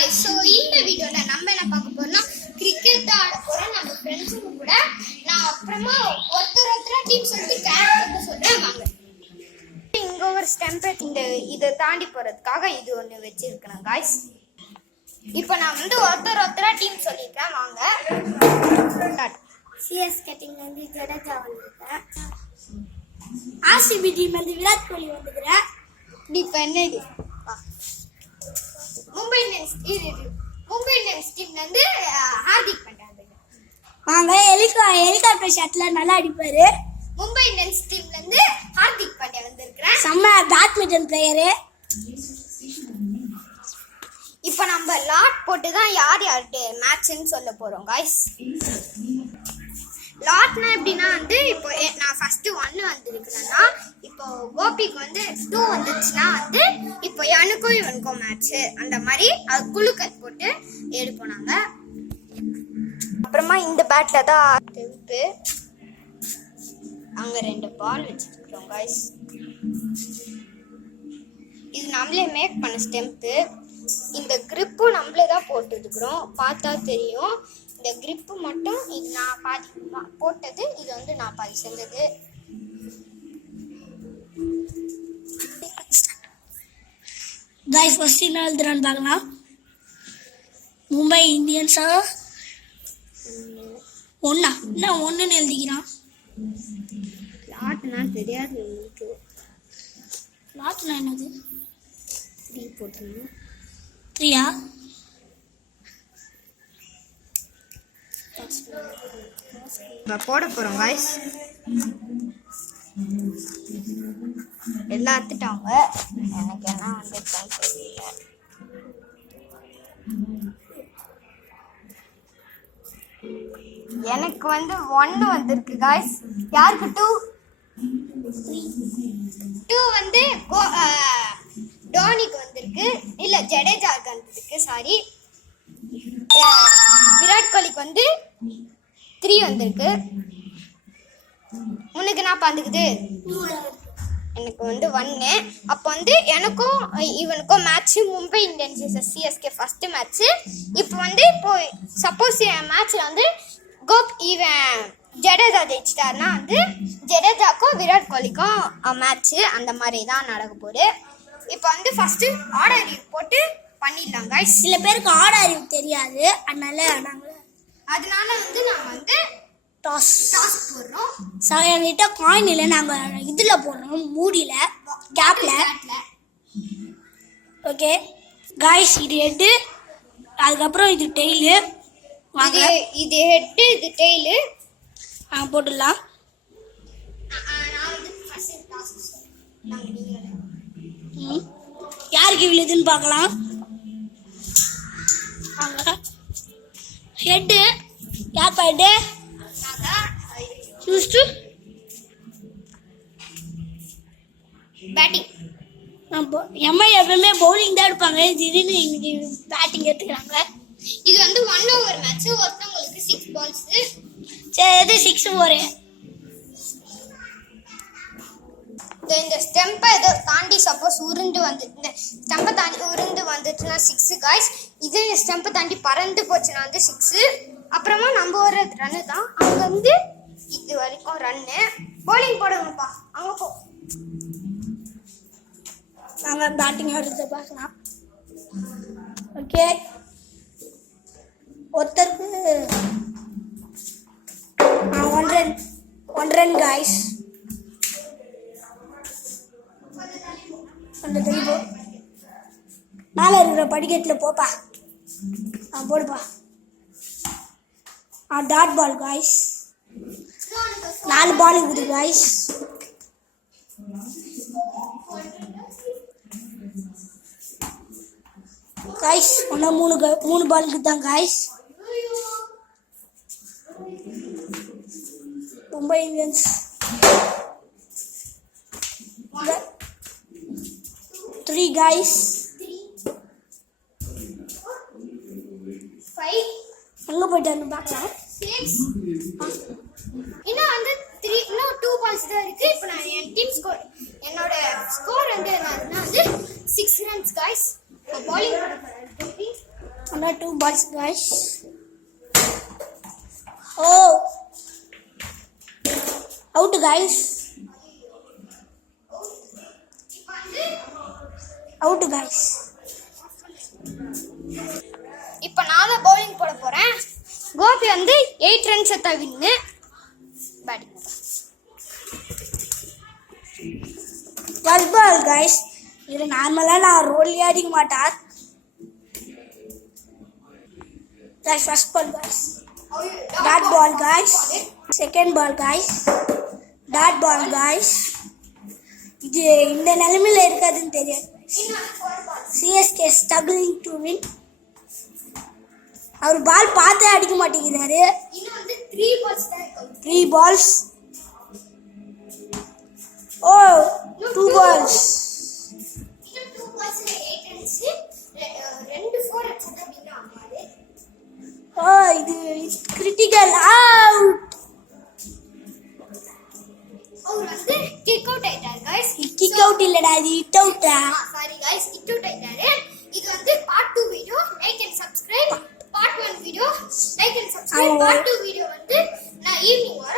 guys, so இந்த வீடியோல நம்ம என்ன பார்க்க போறோம்னா கிரிக்கெட் ஆட போறோம் நம்ம ஃப்ரெண்ட்ஸுங்க கூட. நான் அப்புறமா ஒருத்தர் டீம் சொல்லிட்டு கேரக்டர் சொல்றேன் வாங்க. இங்க ஒரு ஸ்டெம்ப் இந்த இதை தாண்டி போறதுக்காக இது ஒன்று வச்சிருக்கேன் guys. இப்போ நான் வந்து ஒருத்தர் டீம் சொல்லிருக்கேன் வாங்க. சிஎஸ்கே டீம் வந்து ஜடேஜா வந்திருக்கேன். ஆர்சிபி டீம் வந்து விராட் கோலி வந்துக்கிறேன். இப்போ என்ன இது மும்பை இந்தியன்ஸ் டீம்ல இருந்து ஹார்திக் பாண்டியா வாங்க. ஹெலிகாப்டர் ஷாட்ல நல்லா அடிப்பாரு. மும்பை இந்தியன்ஸ் டீம்ல இருந்து ஹார்திக் பாண்டியா வந்திருக்கிறேன். செம்ம பேட்மிண்டன் பிளேயரு. இப்போ நம்ம லாட் போட்டு தான் யார் யார்கிட்ட மேட்ச்னு சொல்ல போறோம் guys. லாட்னா எப்படின்னா வந்து இப்போ நான் ஃபர்ஸ்ட் 1 வந்திருக்கிறேன்னா இப்போ கோபிக்கு வந்து 2 வந்துச்சுன்னா வந்து இப்போ எனக்கும் இவனுக்கும் மேட்ச் அந்த மாதிரி அது குழுக்கள் போட்டு எடுப்போம் நாங்க. அப்புறமா இந்த பேட்ல தான் தெவுத்து அங்க 2 பால் வச்சிருக்கிறோம் guys. இது நம்மளே மேக் பண்ண ஸ்டெம்ப்பு. இந்த கிரிப்பும் நம்மளே தான் போட்டுருக்குறோம், பார்த்தா தெரியும். இந்த கிரிப்பு மட்டும் இது நான் பாதி போட்டது, இது வந்து நான் பாதி செஞ்சது. गाइस फर्स्ट என்ன எழுதுறான்னு பார்க்கலாம். மும்பை இந்தியன்ஸா ஒண்ணா என்ன ஒண்ணுன்னு எழுதிக்கிறான். லாட்னா தெரியாது உங்களுக்கு. லாட்னா என்னது? 3 போட்டுருங்க. 3யா? போட போறோம் guys. எல்லாம் அத்துட்டாங்க. எனக்கு என்ன வந்துட்டான்னு தெரியல. எனக்கு வந்து 1 வந்திருக்கு guys. யாருக்கு 2? 2 வந்து டோனிக்கு வந்திருக்கு, இல்ல ஜடேஜாக்கு வந்திருக்கு, சாரி. விராட் கோலிக்கு வந்து 3 வந்திருக்கு. உனக்கு நான் பார்த்துக்குது எனக்கு வந்து 1. அப்போ வந்து எனக்கும் இவனுக்கும் match Mumbai Indians CSK first match. இப்போ வந்து இப்போ சப்போஸ் என் மேட்ச்ல வந்து இவன் ஜடேஜா ஜெயிச்சிட்டாருன்னா வந்து ஜடேஜாக்கும் விராட் கோலிக்கும் மேட்ச் அந்த மாதிரி தான் நடக்க போகுது. இப்போ வந்து ஃபர்ஸ்ட் ஆர்டர் போட்டு பண்ணிடலாம் guys. சில பேருக்கு ஆர்டர் தெரியாது, அதனால வந்து நான் வந்து டாஸ் போடுறோம். என்கிட்ட காயின் இல்லை, நாங்கள் இதில் போடுறோம், மூடியில் கேப்ல. ஓகே காய்ஸ், இது ஹெட்டு, அதுக்கப்புறம் இது டெய்லு. வாங்க, இது ஹெட்டு, இது டெய்லு போட்டுடலாம். யாருக்கு விழுதுன்னு பார்க்கலாம். ஹெட்டு யார் பாயிட்டு யூஸ்டு பேட்டிங். எம்ஐ எப்பவுமே பவுலிங் தான் எடுப்பாங்க, திடீர்னு இன்னைக்கு பேட்டிங் எடுத்துக்கிறாங்க. இது வந்து 1 ஓவர் மேட்ச், ஒருத்தவங்களுக்கு 6 பால்ஸ். சரி, எது 6 ஓவர்? இந்த ஸ்டெம்பை ஏதோ தாண்டி சப்போஸ் உருண்டு வந்து இந்த ஸ்டெம்பை தாண்டி உருண்டு வந்துச்சுன்னா 6 guys. இது ஸ்டெம்பை தாண்டி பறந்து போச்சுன்னா வந்து 6. அப்புறமா நம்ம ஒரு ரன்னு தான், அங்கே வந்து இது வரைக்கும் ரன்னு. பவுலிங் போடணும்ப்பா, அங்கே போ. நாங்கள் பேட்டிங் ஆடுறத பார்க்கலாம். ஓகே, ஒருத்தருக்கு 1 ரன் guys. அந்த தெளிவோ மேலே இருக்கிற படிக்கட்டில் போப்பா, போடுப்பா. டாட் பால் காய்ஸ், 4 பால் இருக்குது காய்ஸ். காய்ஸ் ஒன்றா 3 பாலுக்கு தான் காய்ஸ். Mumbai Indians 3 guys. 5 எங்க போயிட்டான்னு பார்க்கலாம். 6 இன்னும் வந்து 3 இன்னும் 2 பால்ஸ் தான் இருக்கு. இப்போ நான் என் டீம் ஸ்கோர் என்னோட ஸ்கோர் வந்து என்னன்னா வந்து 6 runs guys. இப்போ bowling Not 2 balls, guys. Oh, out, guys. Out, guys. இப்போ நான் தான் பவுலிங் போட போறேன். கோபி வந்து 8 ரன்ஸ் எடுத்தா வின்னு. பேட்டிங். First ball, guys. இது நார்மலா நான் ரோல் அடிக்க மாட்டேன். That's first ball, guys. That ball, guys. Second ball, guys. That ball, guys. இது இந்த நிலைமையில இருக்காதுன்னு தெரியும். CSK struggling to win. அவர் பால் பார்த்து அடிக்க மாட்டேங்கிறாரு. இன்னும் வந்து 3 balls தான் இருக்கு. 3 balls. Oh, 2 balls. இன்னும் 2 balls 8 runs. 2 4 அடிச்சா தான் வின் ஆமாது. Oh, இது critical out. அவர் வந்து கிக் அவுட் ஆயிட்டார் गाइस. கிக் அவுட் இல்லடா, இது ஹிட் அவுட்டா. சாரி गाइस, கிக் அவுட் ஆயிட்டாரு. இது வந்து part 2 video. Like and subscribe. Part 1 video like and subscribe. Part 2 video வந்து நான் ஈவினிங் வர